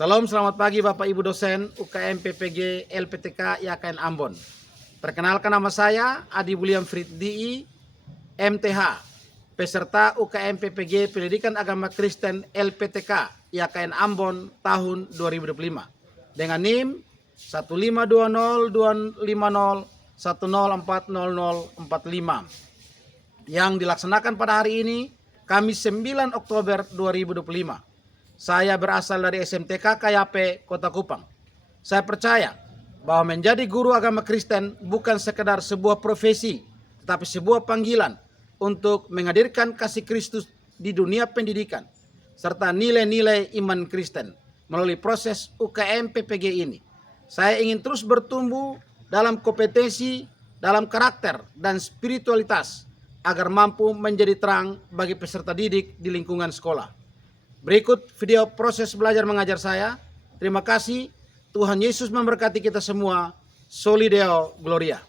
Salam, selamat pagi Bapak Ibu dosen UKM PPG LPTK IAKN Ambon. Perkenalkan, nama saya Adi William Friedi, MTH, peserta UKM PPG Pendidikan Agama Kristen LPTK IAKN Ambon tahun 2025 dengan NIM 1520250104045 yang dilaksanakan pada hari ini Kamis 9 Oktober 2025. Saya berasal dari SMTK KYP Kota Kupang. Saya percaya bahwa menjadi guru agama Kristen bukan sekedar sebuah profesi, tetapi sebuah panggilan untuk menghadirkan kasih Kristus di dunia pendidikan, serta nilai-nilai iman Kristen melalui proses UKM PPG ini. Saya ingin terus bertumbuh dalam kompetensi, dalam karakter, dan spiritualitas agar mampu menjadi terang bagi peserta didik di lingkungan sekolah. Berikut video proses belajar mengajar saya. Terima kasih. Tuhan Yesus memberkati kita semua. Soli Deo Gloria.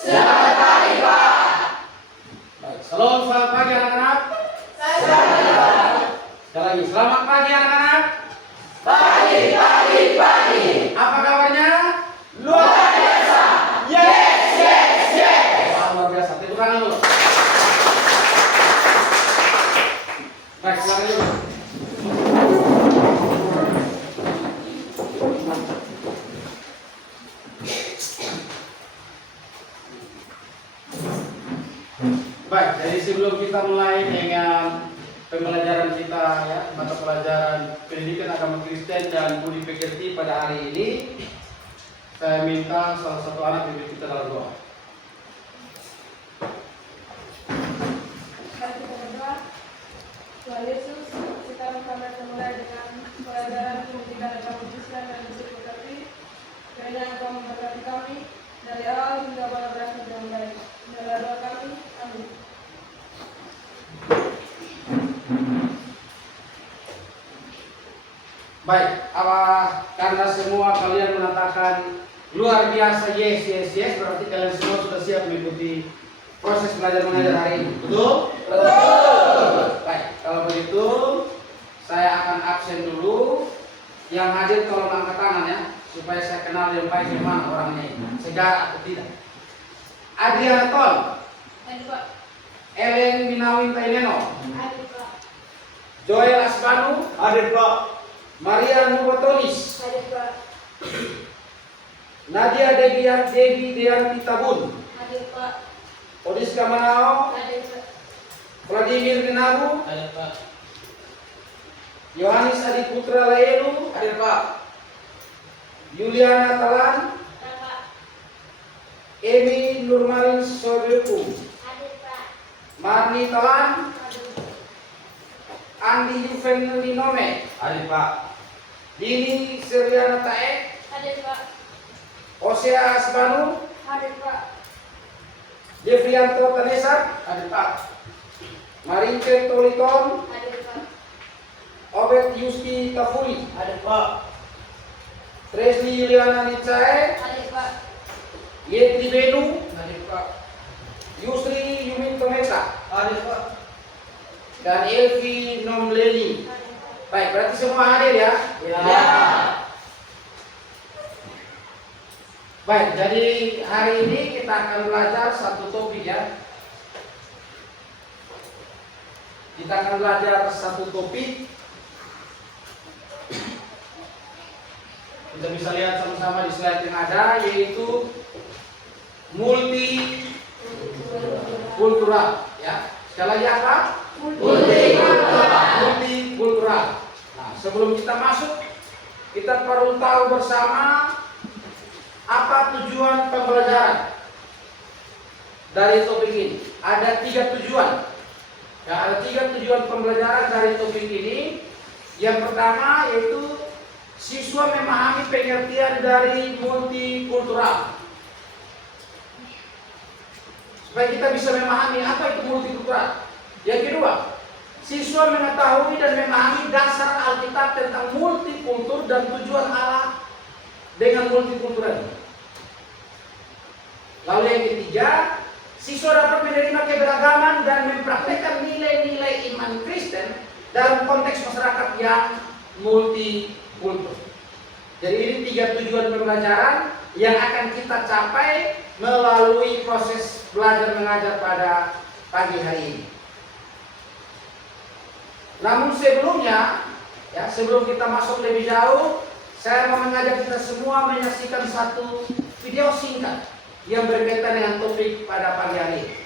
Selamat pagi, Pak. Baik, salam, selamat pagi anak-anak. Sekali lagi, selamat pagi anak-anak. Pagi. Apa kabarnya? Luar biasa. Yes. Wah, luar biasa. Tepuk tangan dulu. Baik, silakan dulu. Baik, jadi sebelum kita mulai dengan pembelajaran kita ya, mata pelajaran pendidikan agama Kristen dan budi pekerti pada hari ini, saya minta salah satu anak pimpin kita dalam doa. Mari kita berdoa. Tuhan Yesus, sekarang kami akan mulai dengan pelajaran pendidikan agama Kristen dan budi pekerti. Kiranya Engkau memberkati kami dari awal hingga pada berakhir dengan baik. Inilah doa kami. Amin. Baik, karena semua kalian mengatakan luar biasa, yes, berarti kalian semua sudah siap mengikuti proses belajar mengajar hari ini, betul? Baik, kalau begitu saya akan absen dulu. Yang hadir tolong angkat tangan ya, supaya saya kenal yang baik yang mana orangnya ini, segar atau tidak. Adriana Ton, Ayo, Pak. Ellen Minawin Taineno, Ayo, Pak. Joel Asbanu, Hadir, Pak. Maria Nubotonis, Ayo, Pak. Nadia Devi Deanti Tabun, Ayo, Pak. Odiska Manao, Ayo, Pak. Vladimir Dinaru, Hadir, Pak. Yohanes Adi Putra Laelu, Hadir, Pak. Yuliana Talan, Ayo, Pak. Emi Nurmalin Sobeku, Ayo, Pak. Marni Talan, Ayo, Andi Yuven Linome, Hadir, Pak. Dini Seriana Taek, Pak. Osea Asbanu, Ayo, Pak. Jeffrianto Tanesak, Hadir, Pak. Marinke Toliton, Ayo, Pak. Obed Yuski Tafuri, Hadir, Pak. Tresli Yuliana Nicae, Ayo, Pak. Yetri Benu, Hadir, Pak. Yusri Yumin Tometa, Hadir, Pak. dan Elvi Nomleni. Baik, berarti semua hadir ya? Ya. Baik, jadi hari ini kita akan belajar satu topik ya. Kita akan belajar satu topik. Kita bisa lihat sama-sama di slide yang ada, yaitu multikultural ya. Sekali lagi apa? Multikultural. Nah, sebelum kita masuk, kita perlu tahu bersama apa tujuan pembelajaran dari topik ini. Ada 3 tujuan. Ya, ada 3 tujuan pembelajaran dari topik ini. Yang pertama yaitu siswa memahami pengertian dari multikultural. supaya kita bisa memahami apa itu multikultural. Yang kedua, siswa mengetahui dan memahami dasar Alkitab tentang multikultur dan tujuan Allah dengan multikultural. Lalu yang ketiga, siswa dapat menerima keberagaman dan mempraktekkan nilai-nilai iman Kristen dalam konteks masyarakat yang multikultur. Jadi ini 3 tujuan pembelajaran yang akan kita capai melalui proses belajar mengajar pada pagi hari ini. Namun sebelumnya, sebelum kita masuk lebih jauh, saya mau mengajak kita semua menyaksikan satu video singkat yang berkaitan dengan topik pada pagi hari ini.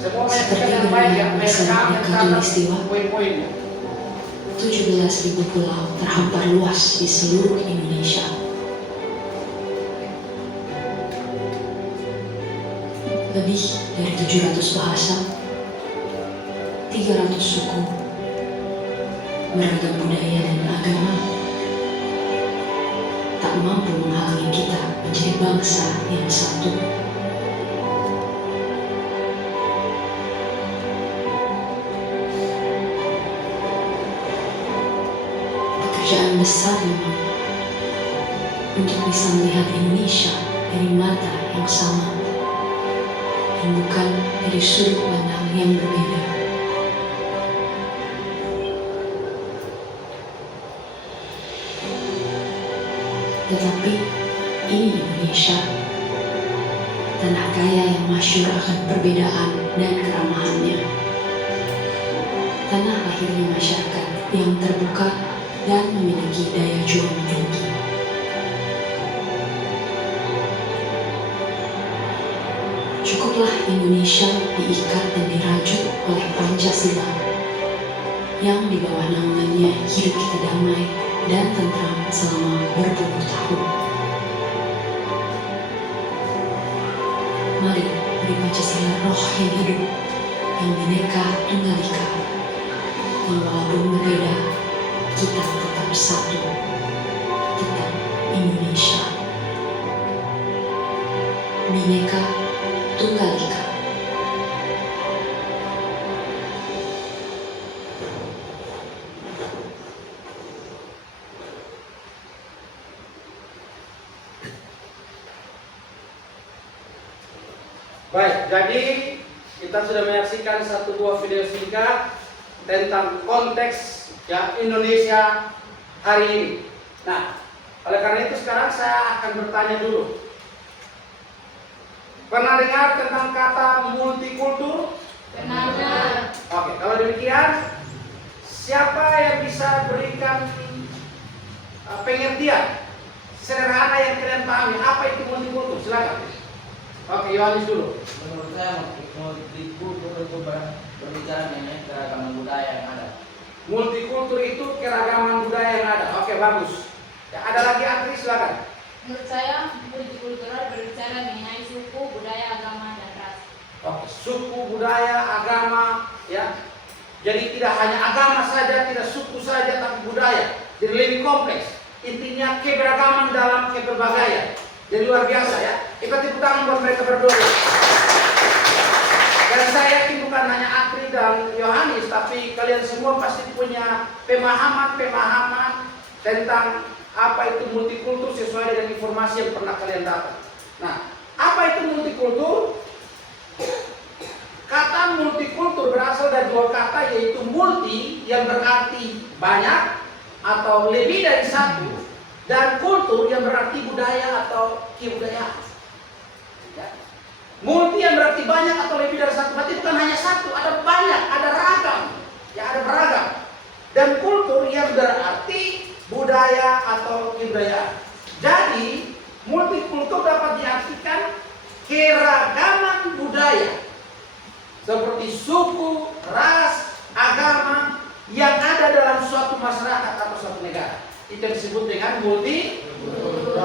Semua menyaksikan yang baik ya, merekam dan catat poin-poinnya. 17.000 pulau terhampar luas di seluruh Indonesia. Lebih dari 700 bahasa, 300 suku, beragam budaya dan agama, tak mampu menghalangi kita menjadi bangsa yang satu. Pekerjaan besar memang untuk bisa melihat Indonesia dari mata yang sama dan bukan dari sudut pandang yang berbeda. Tetapi ini Indonesia, tanah kaya yang masyhur akan perbedaan dan keramahannya, tanah lahirnya masyarakat yang terbuka dan memiliki daya juang tinggi. Cukuplah Indonesia diikat dan dirajut oleh Pancasila yang di bawah naungannya hidup kita damai dan tentram selama berpuluh tahun. Mari beri Pancasila roh yang hidup, yang bineka tunggal ika, yang walaupun berbeda, kita tetap satu, tetap Indonesia. Bineka Tunggal Ika. Baik, jadi kita sudah menyaksikan 1-2 video singkat tentang konteks Indonesia hari ini. Nah, oleh karena itu sekarang saya akan bertanya dulu. Pernah dengar tentang kata multikultur? Benar. Oke, kalau demikian, siapa yang bisa berikan pengertian sederhana yang kalian pahami apa itu multikultur? Silakan. Oke, Yohanes dulu. Menurut saya multikultur itu berbicara mengenai keragaman budaya yang ada. Multikultur itu keragaman budaya yang ada. Oke, bagus. Ya, ada lagi Atri, silakan. Menurut saya, multikultural berbicara mengenai suku, budaya, agama, dan ras. Oke, suku, budaya, agama, ya. Jadi tidak hanya agama saja, tidak suku saja, tapi budaya. Jadi lebih kompleks. Intinya keberagaman dalam keperbagaian. Jadi luar biasa ya. Kita tepuk tangan buat mereka berdua. Dan saya yakin bukan hanya Atri dan Yohanes, tapi kalian semua pasti punya pemahaman tentang apa itu multikultur sesuai dengan informasi yang pernah kalian dapat. Nah, apa itu multikultur? Kata multikultur berasal dari 2 kata, yaitu multi yang berarti banyak atau lebih dari satu, dan kultur yang berarti budaya atau kebudayaan. Ya. Multi yang berarti banyak atau lebih dari satu, berarti bukan hanya satu, ada banyak, ada ragam, ya ada beragam. Dan kultur yang berarti budaya atau kebudayaan. Jadi multikultur dapat diartikan keragaman budaya seperti suku, ras, agama yang ada dalam suatu masyarakat atau suatu negara. Itu disebut dengan multikultur.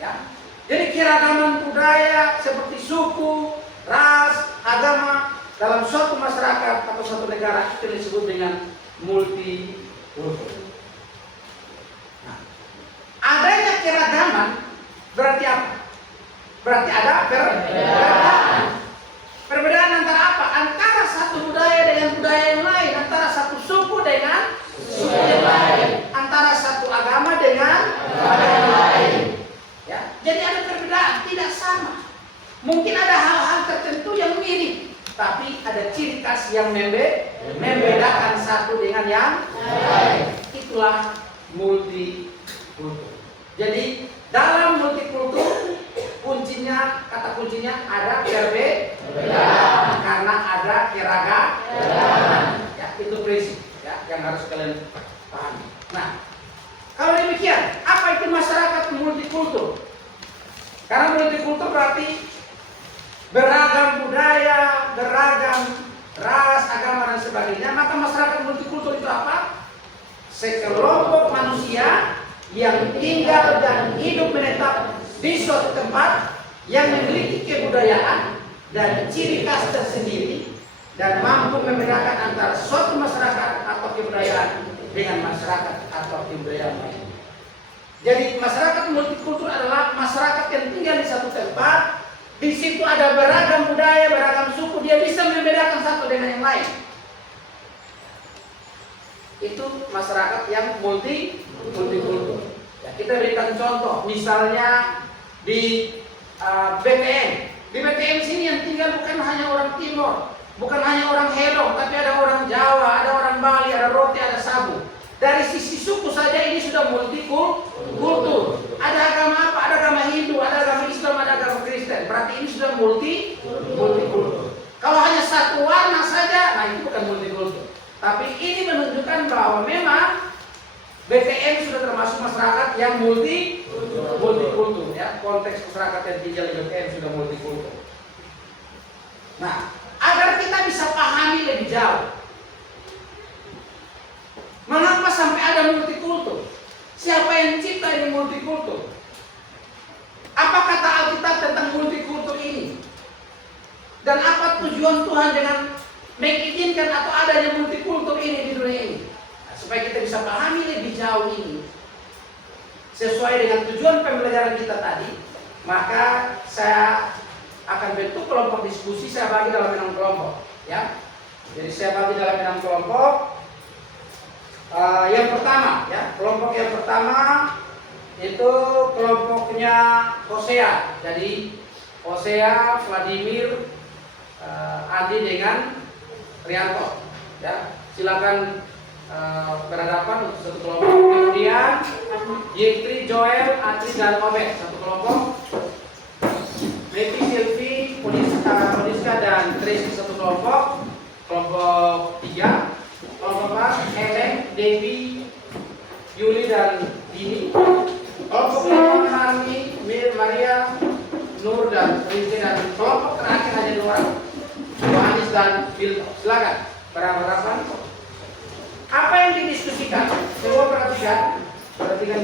Ya. Jadi keragaman budaya seperti suku, ras, agama dalam suatu masyarakat atau suatu negara itu disebut dengan multikultur. Nah, adanya keragaman berarti apa? Berarti ada perbedaan. Perbedaan antara apa? Antara satu budaya dengan budaya yang lain, antara satu suku dengan suku yang lain, antara satu agama dengan agama yang lain. Ya, jadi ada perbedaan, tidak sama. Mungkin ada hal-hal tertentu yang mirip, tapi ada ciri khas yang membedakan satu dengan yang lain. Itulah multikultur. Jadi dalam multikultur kata kuncinya ada perbedaan karena ada keragaman. Ya, itu prinsip ya yang harus kalian pahami. Nah, kalau demikian, apa itu masyarakat multikultur? Karena multikultur berarti beragam budaya, beragam ras, agama dan sebagainya. Maka masyarakat multikultur itu apa? Sekelompok manusia yang tinggal dan hidup menetap di suatu tempat yang memiliki kebudayaan dan ciri khas tersendiri dan mampu membedakan antara suatu masyarakat atau kebudayaan dengan masyarakat atau kebudayaan lain. Jadi masyarakat multikultur adalah masyarakat yang tinggal di satu tempat. Di situ ada beragam budaya, beragam suku, dia bisa membedakan satu dengan yang lain. Itu masyarakat yang multikultur. Ya, kita berikan contoh, misalnya di BTN. Di BTN sini yang tinggal bukan hanya orang Timur, bukan hanya orang Hedong, tapi ada orang Jawa, ada orang Bali, ada Roti, ada Sabu. Dari sisi suku saja ini sudah multikultur. Ada agama apa? Ada agama Hindu, ada agama Islam, ada agama Kristen. Berarti ini sudah multikultur. Kalau hanya satu warna saja, nah itu bukan multikultur. Tapi ini menunjukkan bahwa memang BTN sudah termasuk masyarakat yang multikultur. Ya, konteks masyarakat yang tinggal di BTN sudah multikultur. Nah, agar kita bisa pahami lebih jauh, mengapa sampai ada multikultur? Siapa yang cipta ini multikultur? Apa kata Alkitab tentang multikultur ini? Dan apa tujuan Tuhan dengan mengizinkan atau adanya multikultur ini di dunia ini? Nah, supaya kita bisa pahami lebih jauh ini, sesuai dengan tujuan pembelajaran kita tadi, maka saya akan bentuk kelompok diskusi. Saya bagi dalam 6 kelompok, ya. Jadi saya bagi dalam 6 kelompok. Yang pertama, ya, kelompok yang pertama itu kelompoknya Hosea. Jadi Hosea, Vladimir, Adi dengan Rianto. Ya, silakan berhadapan untuk satu kelompok. Kemudian Yetri, Joel, Atri dan Obed satu kelompok. Meti, Silvi, Poniska dan Tracy satu kelompok. Kelompok 3. Kelompok 4, Helen, Devi, Yuli dan Dini. Kelompok 5, Marni, Mir, Maria, Nur dan Rizky. Dan kelompok terakhir hanya 2 orang, Yohanes dan Bilto. Silakan berhadapan. Apa yang didiskusikan? Coba perhatikan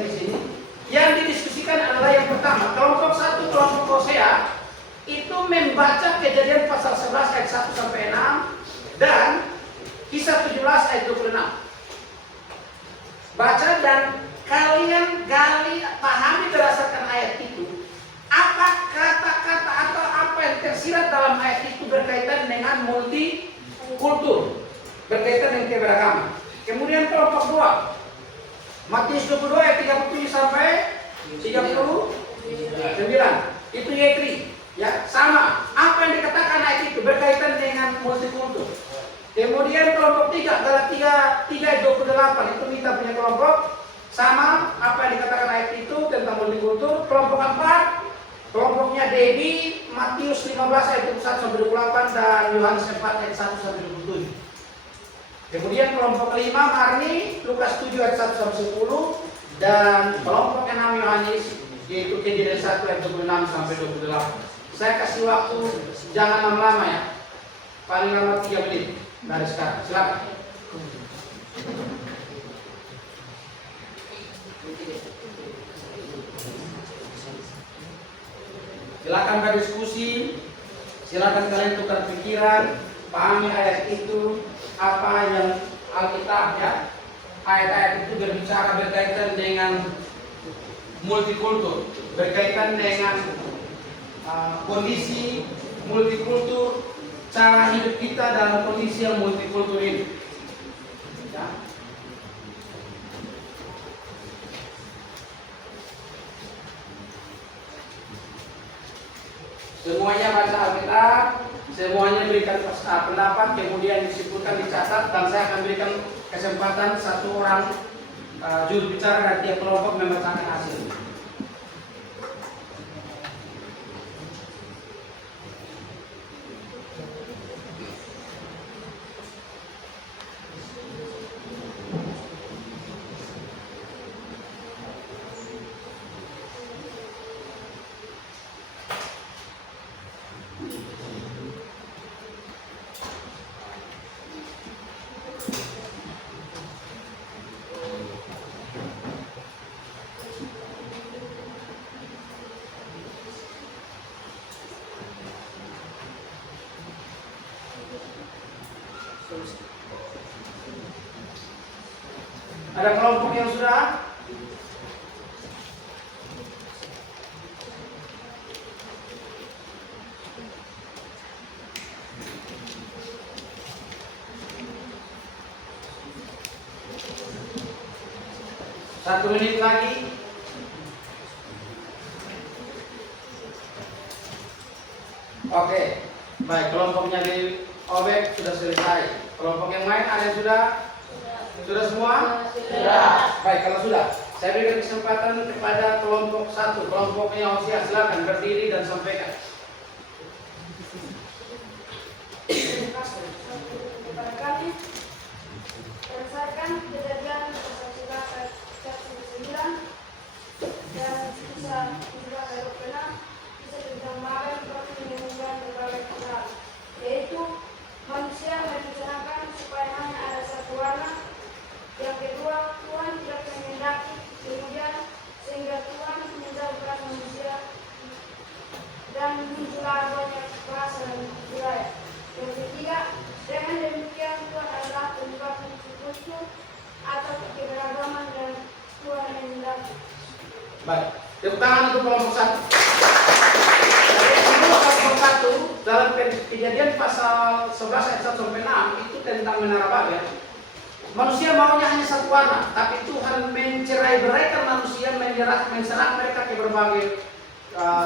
di sini. Yang didiskusikan adalah yang pertama, kelompok 1, kelompok Hosea itu membaca Kejadian pasal 11 ayat 1 sampai 6 dan Kisah 17 ayat 26. Baca dan kalian gali, pahami berdasarkan ayat itu. Apa kata-kata atau apa yang tersirat dalam ayat itu berkaitan dengan multikultur, berkaitan dengan keberagaman. Kemudian kelompok 2, Matius 22 ayat 37 sampai 39. Itu Yetri, ya, sama. Apa yang dikatakan ayat itu berkaitan dengan multikultur. Kemudian kelompok 3, Galatia 3 ayat 28, itu kita punya kelompok, sama apa yang dikatakan ayat itu tentang multikultur. Kelompok 4, kelompoknya Debbie, Matius 15 ayat 21 sampai 28 dan Yohanes 4 ayat 1 sampai 27. Kemudian kelompok 5, Marni, Lukas 7 ayat 1 sampai 10 dan kelompok 6 Yohanes, yaitu Kejadian 1 ayat 26 sampai 28. Saya kasih waktu jangan lama-lama ya, paling lama 3 menit. Dari sekarang, silakan. Silakan berdiskusi, silakan kalian tukar pikiran, pahami ayat itu apa yang Alkitab ya. Ayat-ayat itu berbicara berkaitan dengan multikultur, berkaitan dengan kondisi multikultur, cara hidup kita dalam kondisi yang multikultur ini. Ya. Semuanya baca Alkitab, semuanya berikan pendapat, kemudian disimpulkan, dicatat, dan saya akan berikan kesempatan satu orang juru bicara dari tiap kelompok membacakan hasil. Ada kelompok yang sudah? Satu menit lagi. Oke, baik, kelompoknya di Obek sudah selesai. Kelompok yang lain ada yang sudah? Sudah semua? Sudah. Baik, kalau sudah, saya berikan kesempatan kepada kelompok satu, kelompoknya Hosea, silakan berdiri dan sampaikan. Kepada kami, berdasarkan Kejadian pasal 11 ayat 9 dan kisah 17 ayat 26, kisah tentang Maryam seperti menemukan berbagai perkara, yaitu manusia merencanakan supaya hanya ada satu warna. Yang kedua, Tuhan tidak menghendaki kemudian sehingga Tuhan menjauhkan manusia dan muncullah banyak bahasa dan budaya. Yang ketiga, dengan demikian Tuhan adalah penyebab multikultur atau keberagaman dan Tuhan menghendaki. Baik, tepuk tangan untuk kelompok satu. Jadi kelompok satu dalam Kejadian pasal 11 ayat 1 sampai 6 itu tentang menara Babel. Manusia maunya hanya satu warna, tapi Tuhan mencerai-beraikan manusia, menserang mereka ke berbagai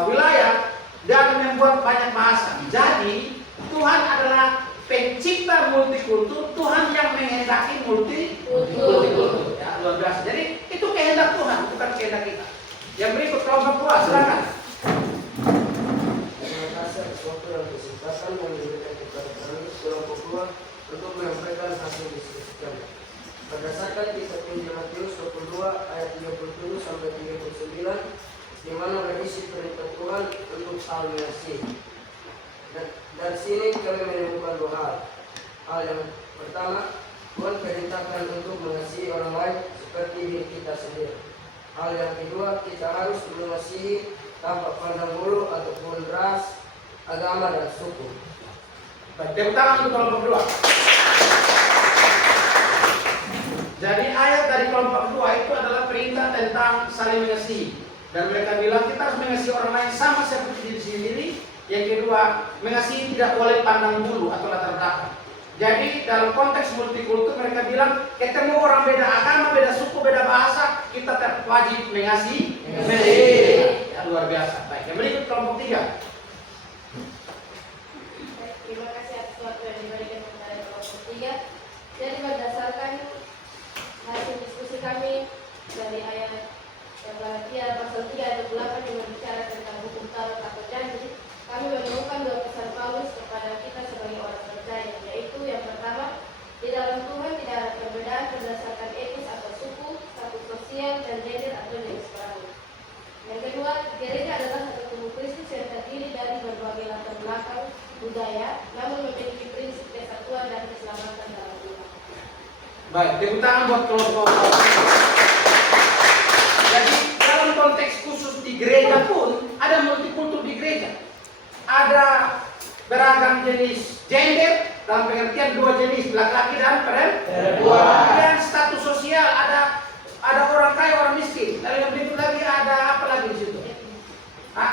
wilayah dan membuat banyak bahasa. Jadi Tuhan adalah pencipta multikultur, Tuhan yang menghendaki multikultur. Ya, luar biasa. Jadi itu kehendak Tuhan, bukan kehendak kita. Yang berikut kelompok 2, silakan. Terima kasih atas waktu dan kesempatan yang diberikan kepada kami kelompok 2 untuk menyampaikan hasil diskusi kami. Berdasarkan kisah Injil Matius 22 ayat 37 sampai 39, di mana berisi perintah Tuhan untuk saling mengasihi. Dari sini kami menemukan dua hal. Hal yang pertama, Tuhan perintahkan untuk mengasihi orang lain seperti diri kita sendiri. Hal yang kedua, kita harus mengasihi tanpa pandang bulu ataupun ras, agama dan suku. Baik, tepuk tangan untuk kelompok 2. Jadi ayat dari kelompok 2 itu adalah perintah tentang saling mengasihi. Dan mereka bilang kita harus mengasihi orang lain sama seperti diri sendiri. Yang kedua, mengasihi tidak boleh pandang bulu atau latar belakang. Jadi dalam konteks multikultur mereka bilang ketemu orang beda agama, beda suku, beda bahasa, kita tetap wajib mengasihi. Ya, luar biasa. Baik, yang berikut kelompok 3. Terima kasih atas waktu yang diberikan kepada kelompok 3. Jadi berdasarkan hasil diskusi kami dari ayat Galatia pasal 3 ayat 8 yang berbicara tentang hukum Taurat atau janji, kami menemukan dua pesan Paulus kepada kita sebagai orang percaya, yaitu yang pertama, di dalam Tuhan tidak ada perbedaan berdasarkan etnis atau suku, status sosial, dan gender atau jenis kelamin. Yang kedua, gereja adalah satu tubuh Kristus yang terdiri dari berbagai latar belakang budaya, namun memiliki prinsip kesatuan dan keselamatan dalam Tuhan. Baik, tepuk tangan buat kelompok. Jadi dalam konteks khusus di gereja pun ada multikultur di gereja. Ada beragam jenis gender, dalam pengertian dua jenis, laki-laki dan perempuan. Dan status sosial, ada orang kaya, orang miskin. Lalu yang berikut lagi ada apa lagi di situ?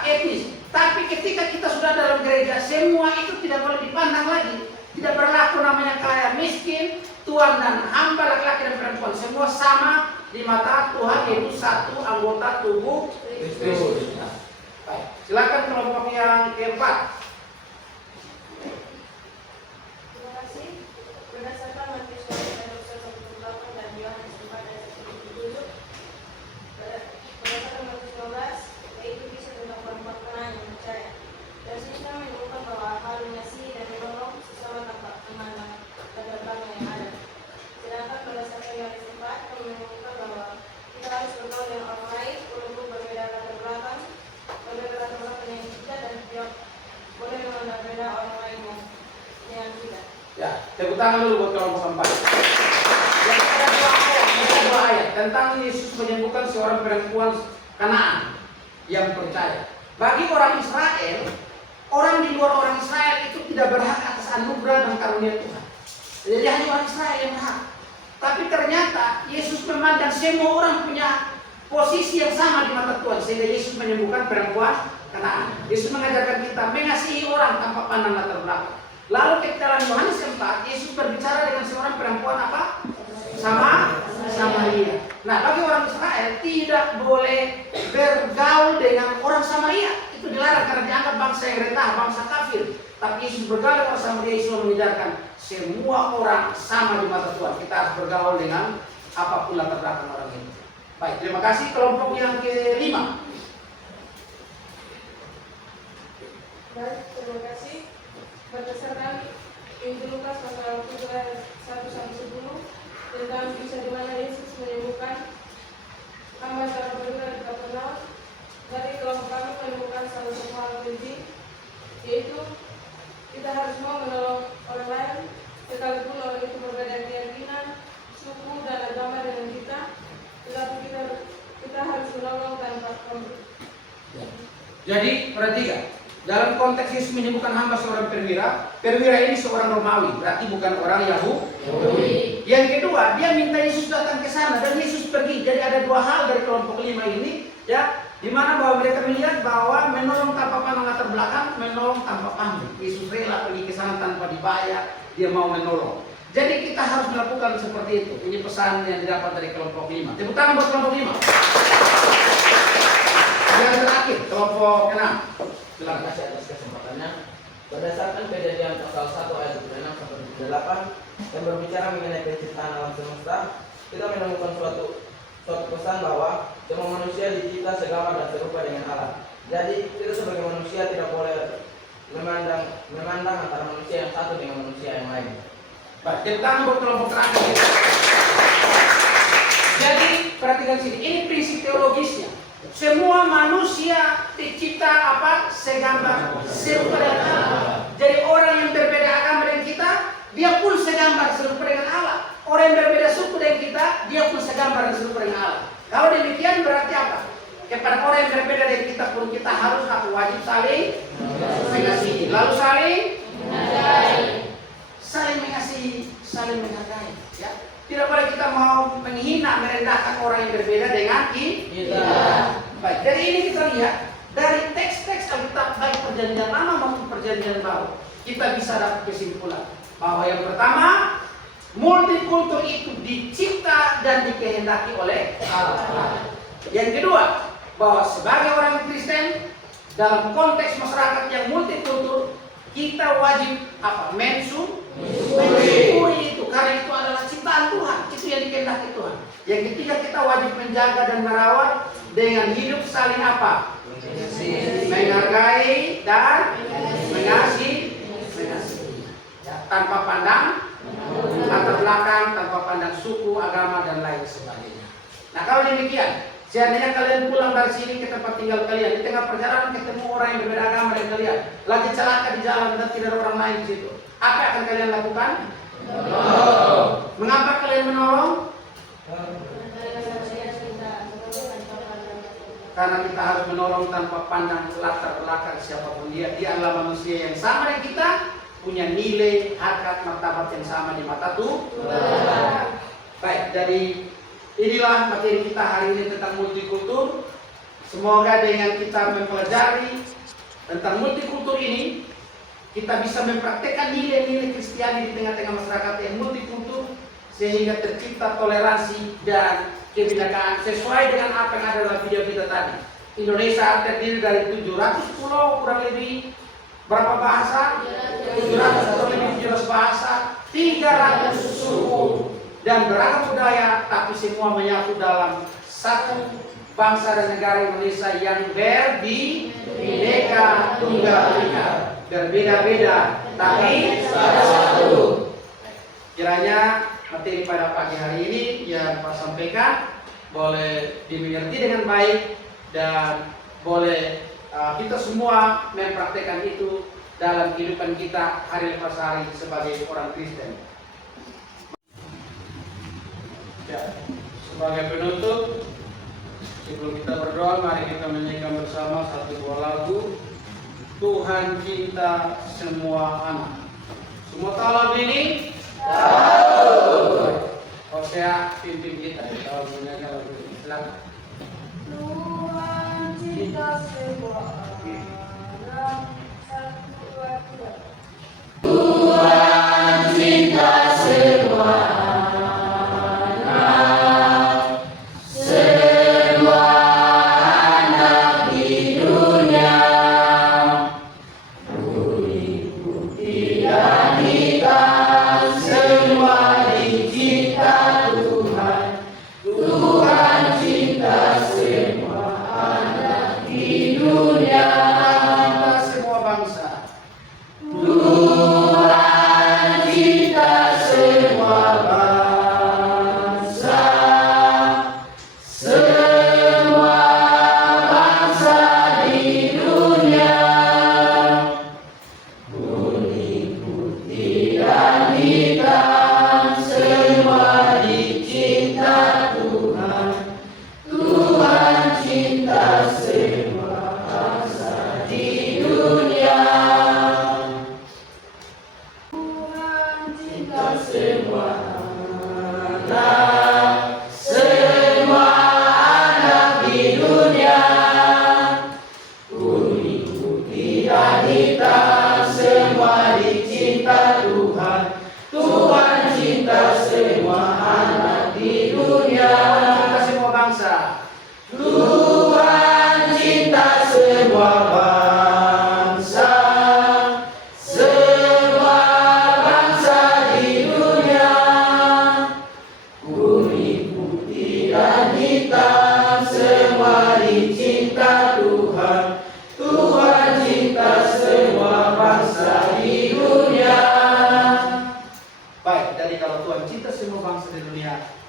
Etnis. Tapi ketika kita sudah dalam gereja, semua itu tidak boleh dipandang lagi. Tidak berlaku namanya kaya, miskin, tuan dan hamba, laki-laki dan perempuan. Semua sama di mata Tuhan, yaitu satu anggota tubuh Kristus. Baik, silakan kelompok yang keempat. Terima kasih. Berdasarkan Matius 1:1-8 dan Yohanes 4:1-7, berdasarkan Matius 12, yaitu kisah tentang perempuan Kanaan yang percaya. Dari sini kami menemukan bahwa hal mengasihi dan menolong sesama tanpa memandang latar belakang yang ada. Sedangkan berdasarkan Yohanes 4, kami menemukan bahwa kita harus bergaul dengan orang lain walaupun berbeda latar belakang, berbeda latar belakang yang kita, dan tidak boleh memandang rendah orang lain yang dengan kita. Ya, tepuk tangan dulu buat kelompok keempat. Jadi ada dua ayat tentang Yesus menyembuhkan seorang perempuan Kanaan yang percaya. Bagi orang Israel, orang di luar orang Israel itu tidak berhak atas anugerah dan karunia Tuhan. Jadi hanya orang Israel yang berhak. Tapi ternyata Yesus memandang semua orang punya posisi yang sama di mata Tuhan, sehingga Yesus menyembuhkan perempuan Kanaan. Yesus mengajarkan kita mengasihi orang tanpa pandang latar belakang. Lalu ketika dalam Yohanes 4, Yesus berbicara dengan seorang perempuan apa? Samaria. Nah, bagi orang Israel tidak boleh bergaul dengan orang Samaria. Itu dilarang karena dianggap bangsa yang rendah, bangsa kafir. Tapi Yesus bergaul dengan orang Samaria. Yesus mengajarkan semua orang sama di mata Tuhan. Kita harus bergaul dengan apapun latar belakang orang itu. Baik, terima kasih. Kelompok yang kelima. Baik, terima kasih. Berdasarkan Injil Lukas pasal 7 ayat 1-10 tentang kisah di mana Yesus menyembuhkan hamba seorang penduduk di Kapernaum. Dari kelompok kami menemukan salah satu hal penting, yaitu kita harus mau menolong orang lain sekalipun orang itu berbeda keyakinan, suku dan agama dengan kita. Tetapi kita harus menolong tanpa konflik. Jadi perhatikan, dalam konteks Yesus menyembuhkan hamba seorang perwira ini seorang Romawi, berarti bukan orang Yahudi. Yang kedua, dia minta Yesus datang ke sana dan Yesus pergi. Jadi ada dua hal dari kelompok 5 ini, ya, di mana bahwa mereka melihat bahwa menolong tanpa pandang latar belakang, menolong tanpa pamrih. Yesus rela pergi ke sana tanpa dibayar, dia mau menolong. Jadi kita harus melakukan seperti itu. Ini pesan yang didapat dari kelompok 5. Tepuk tangan buat kelompok 5. Yang terakhir, kelompok 6. Terima kasih atas kesempatannya. Berdasarkan Kejadian pasal 1 ayat 26-28 yang berbicara mengenai penciptaan alam semesta, kita menemukan suatu pesan bahwa semua manusia dicipta segambar dan serupa dengan Allah. Jadi kita sebagai manusia tidak boleh memandang antara manusia yang satu dengan manusia yang lain. Baik, tepuk tangan buat kelompok terakhir. Jadi perhatikan sini, ini prinsip teologisnya. Semua manusia dicipta apa? Segambar, serupa dengan Allah. Jadi orang yang berbeda agama dengan kita, dia pun segambar serupa dengan Allah. Orang yang berbeda suku dengan kita, dia pun segambar dan serupa dengan Allah. Kalau demikian berarti apa? Kepada orang yang berbeda dengan kita pun kita harus wajib saling mengasihi. Lalu saling mengasihi, saling menghargai. Ya. Tidak boleh kita mau menghina, merendahkan orang yang berbeda dengan kita. Baik, dari ini kita lihat dari teks-teks Alkitab baik perjanjian lama maupun perjanjian baru, kita bisa dapat kesimpulan bahwa yang pertama, multikultur itu dicipta dan dikehendaki oleh Allah. Yang kedua, bahwa sebagai orang Kristen dalam konteks masyarakat yang multikultur, kita wajib apa? Mensyukuri itu, karena itu adalah ciptaan Tuhan, itu yang dikehendaki Tuhan. Yang ketiga, kita wajib menjaga dan merawat dengan hidup saling apa? Menghargai dan mengasihi. Ya, tanpa pandang latar belakang, tanpa pandang suku, agama dan lain sebagainya. Nah, kalau demikian, seandainya kalian pulang dari sini ke tempat tinggal kalian, di tengah perjalanan ketemu orang yang berbeda agama dengan kalian, lagi celaka di jalan dan tidak ada orang lain di situ, apa yang akan kalian lakukan? Mengapa kalian menolong? Karena kita harus menolong tanpa pandang latar belakang siapapun dia. Dia adalah manusia yang sama dengan kita, punya nilai, harkat, martabat yang sama di mata Tuhan. Baik, jadi inilah materi kita hari ini tentang multikultur. Semoga dengan kita mempelajari tentang multikultur ini, kita bisa mempraktekkan nilai-nilai Kristiani di tengah-tengah masyarakat yang multikultur, sehingga tercipta toleransi dan kebinekaan sesuai dengan apa yang ada dalam video kita tadi. Indonesia terdiri dari 700 pulau, kurang lebih berapa bahasa? 700 kurang lebih 17 bahasa, 300 suku dan beragam budaya, tapi semua menyatu dalam satu bangsa dan negara Indonesia yang berbineka tunggal ika, berbeda-beda tapi satu. Kiranya materi pada pagi hari ini yang Pak sampaikan boleh dimengerti dengan baik dan boleh kita semua mempraktekkan itu dalam kehidupan kita hari lepas hari sebagai orang Kristen. Ya, sebagai penutup, sebelum kita berdoa, mari kita menyanyikan bersama satu buah lagu, Tuhan cinta semua anak. Semua tahu lagu ini? Tahu. Hosea pimpin kita kalau menyanyikan lagu ini. Silakan. Tuhan cinta semua anak, satu dua tiga. Tuhan cinta semua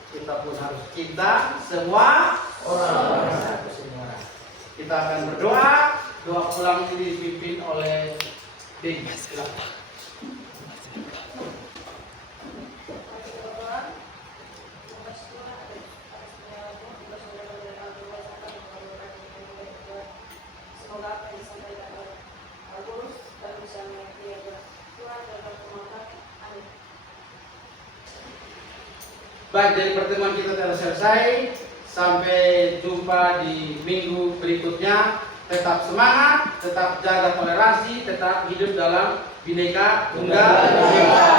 kita pun harus cinta semua orang. Kita akan berdoa. Doa pulang ini dipimpin oleh Deng. Silakan. Semoga apa yang disampaikan oleh Pak Guru dan bisa mengerti Tuhan dalam kemampuan. Amin. Baik, dari pertemuan kita telah selesai. Sampai jumpa di minggu berikutnya. Tetap semangat, tetap jaga toleransi, tetap hidup dalam Bhinneka Tunggal Ika.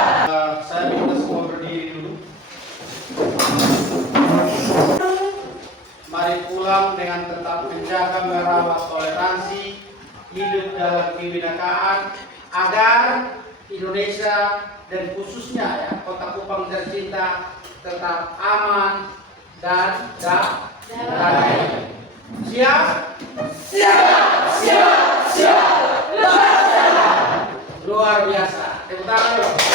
Saya minta semua berdiri dulu. Mari pulang dengan tetap menjaga merawat toleransi, hidup dalam kebinekaan, agar Indonesia dan khususnya ya Kota Kupang tercinta tetap aman dan damai. Siap? Siap. Luar biasa. Tepuk tangan dong.